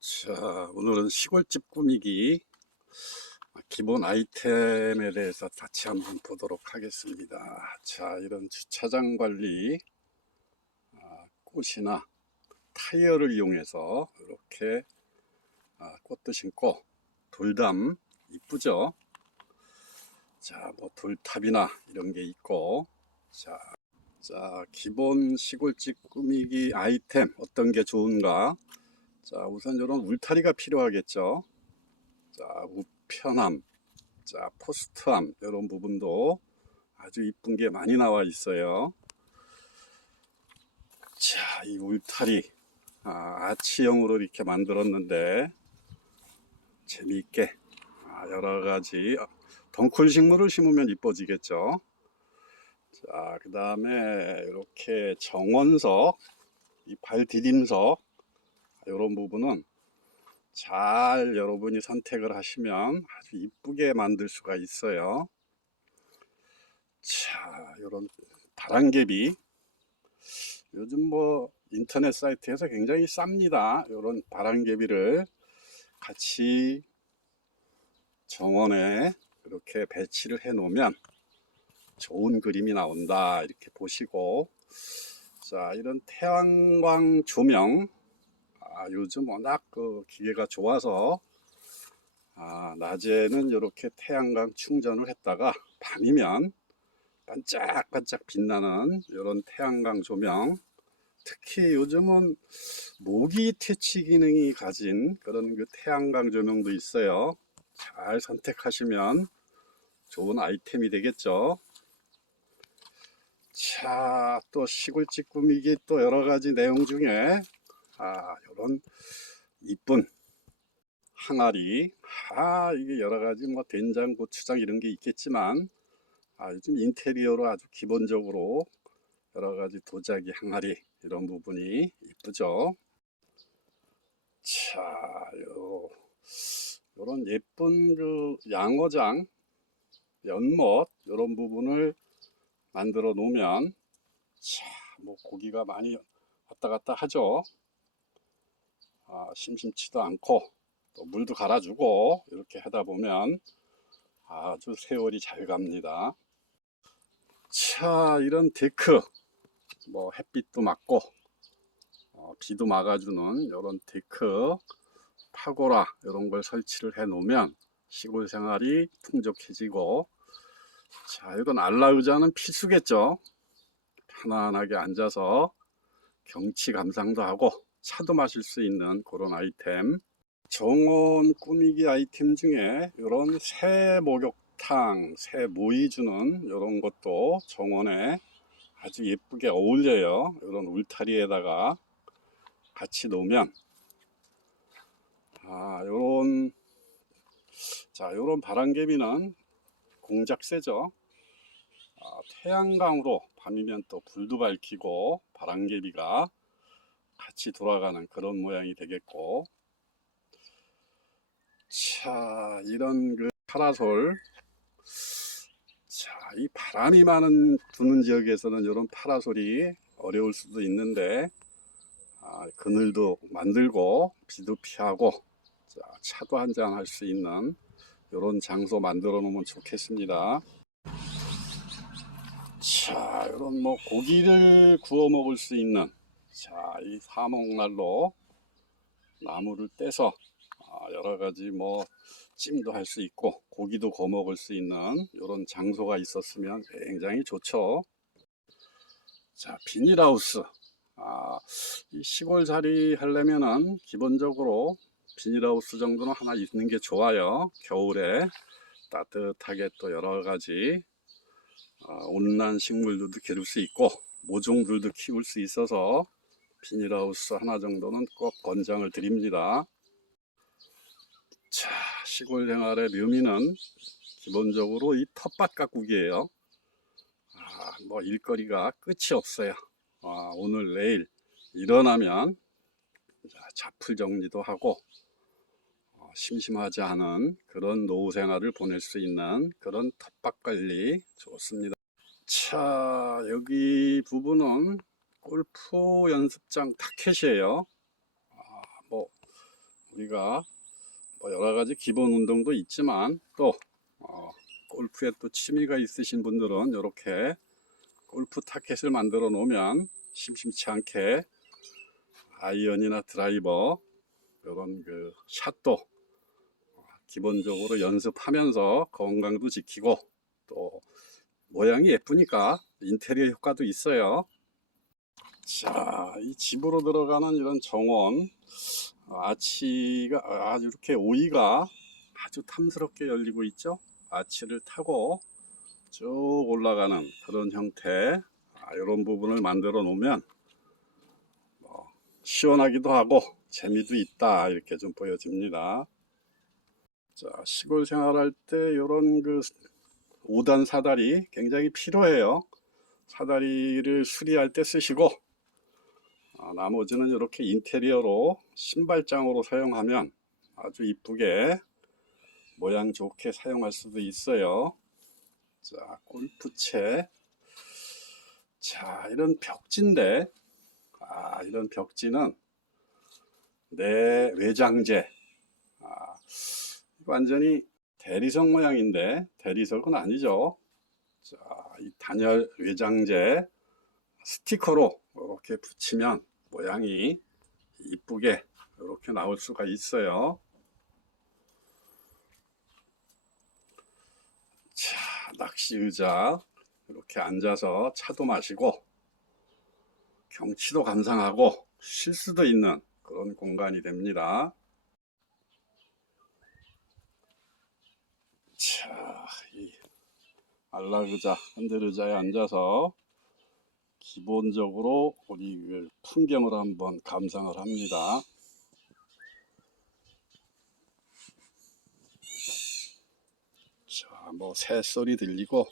자, 오늘은 시골집 꾸미기 기본 아이템에 대해서 같이 한번 보도록 하겠습니다. 자, 이런 주차장 관리, 아, 꽃이나 타이어를 이용해서 이렇게 아, 꽃도 심고 돌담 이쁘죠? 자, 뭐 돌탑이나 이런 게 있고, 자, 자, 기본 시골집 꾸미기 아이템 어떤 게 좋은가? 자, 우선 이런 울타리가 필요하겠죠. 자, 우편함, 자, 포스트함 이런 부분도 아주 이쁜 게 많이 나와 있어요. 자, 이 울타리 아, 아치형으로 이렇게 만들었는데 재미있게 아, 여러 가지 아, 덩쿨 식물을 심으면 이뻐지겠죠. 자, 그 다음에 이렇게 정원석, 이 발 디딤석 이런 부분은 잘 여러분이 선택을 하시면 아주 이쁘게 만들 수가 있어요. 자, 이런 바람개비. 요즘 뭐 인터넷 사이트에서 굉장히 쌉니다. 이런 바람개비를 같이 정원에 이렇게 배치를 해 놓으면 좋은 그림이 나온다. 이렇게 보시고. 자, 이런 태양광 조명. 아, 요즘 워낙 그 기계가 좋아서 아, 낮에는 이렇게 태양광 충전을 했다가 밤이면 반짝반짝 빛나는 이런 태양광 조명. 특히 요즘은 모기 퇴치 기능이 가진 그런 그 태양광 조명도 있어요. 잘 선택하시면 좋은 아이템이 되겠죠. 자, 또 시골집 꾸미기 또 여러 가지 내용 중에 아, 이런 이쁜 항아리. 아, 이게 여러 가지 뭐 된장, 고추장 이런 게 있겠지만, 아, 요즘 인테리어로 아주 기본적으로 여러 가지 도자기 항아리 이런 부분이 이쁘죠. 자, 요, 요런 예쁜 그 양어장, 연못 이런 부분을 만들어 놓으면, 자, 뭐 고기가 많이 왔다 갔다 하죠. 아, 심심치도 않고 또 물도 갈아주고 이렇게 하다 보면 아주 세월이 잘 갑니다. 자, 이런 데크 뭐 햇빛도 막고 어, 비도 막아주는 이런 데크 파고라 이런 걸 설치를 해 놓으면 시골 생활이 풍족해지고 자, 이런 안라의자는 필수겠죠. 편안하게 앉아서 경치 감상도 하고 차도 마실 수 있는 그런 아이템 정원 꾸미기 아이템 중에 이런 새 목욕탕, 새 모이 주는 이런 것도 정원에 아주 예쁘게 어울려요. 이런 울타리에다가 같이 놓으면 아, 요런 자, 요런 바람개비는 공작새죠. 아, 태양광으로 밤이면 또 불도 밝히고 바람개비가 같이 돌아가는 그런 모양이 되겠고. 자 이런 그 파라솔. 자이 바람이 많은 부는 지역에서는 이런 파라솔이 어려울 수도 있는데 아, 그늘도 만들고 비도 피하고 자, 차도 한잔 할 수 있는 이런 장소 만들어 놓으면 좋겠습니다. 자 이런 뭐 고기를 구워 먹을 수 있는 자, 이 사목날로 나무를 떼서 아, 여러 가지 뭐 찜도 할 수 있고 고기도 구워 먹을 수 있는 이런 장소가 있었으면 굉장히 좋죠. 자, 비닐하우스. 아, 이 시골 자리 하려면은 기본적으로 비닐하우스 정도는 하나 있는 게 좋아요. 겨울에 따뜻하게 또 여러 가지 아, 온난 식물들도 기를 수 있고 모종들도 키울 수 있어서 비닐하우스 하나 정도는 꼭 권장을 드립니다. 자, 시골 생활의 묘미는 기본적으로 이 텃밭 가꾸기예요. 아, 뭐 일거리가 끝이 없어요. 아, 오늘 내일 일어나면 잡풀 정리도 하고 어, 심심하지 않은 그런 노후 생활을 보낼 수 있는 그런 텃밭 관리 좋습니다. 자, 여기 부분은 골프 연습장 타켓이에요. 아, 뭐 우리가 뭐 여러 가지 기본 운동도 있지만 또 어, 골프에 또 취미가 있으신 분들은 이렇게 골프 타켓을 만들어 놓으면 심심치 않게 아이언이나 드라이버 이런 그 샷도 기본적으로 연습하면서 건강도 지키고 또 모양이 예쁘니까 인테리어 효과도 있어요. 자, 이 집으로 들어가는 이런 정원 아치가 아주 이렇게 오이가 아주 탐스럽게 열리고 있죠. 아치를 타고 쭉 올라가는 그런 형태 아, 이런 부분을 만들어 놓으면 뭐 시원하기도 하고 재미도 있다 이렇게 좀 보여집니다. 자, 시골 생활할 때 이런 그 5단 사다리 굉장히 필요해요. 사다리를 수리할 때 쓰시고 아, 나머지는 이렇게 인테리어로 신발장으로 사용하면 아주 이쁘게 모양 좋게 사용할 수도 있어요. 자, 골프채. 자, 이런 벽지인데, 아, 이런 벽지는 내 외장재. 아, 완전히 대리석 모양인데, 대리석은 아니죠. 자, 이 단열 외장재 스티커로 이렇게 붙이면 모양이 이쁘게 이렇게 나올 수가 있어요. 자, 낚시 의자 이렇게 앉아서 차도 마시고 경치도 감상하고 쉴 수도 있는 그런 공간이 됩니다. 자, 이 안락 의자, 흔들의자에 앉아서 기본적으로 우리 그 풍경을 한번 감상을 합니다. 자, 뭐 새소리 들리고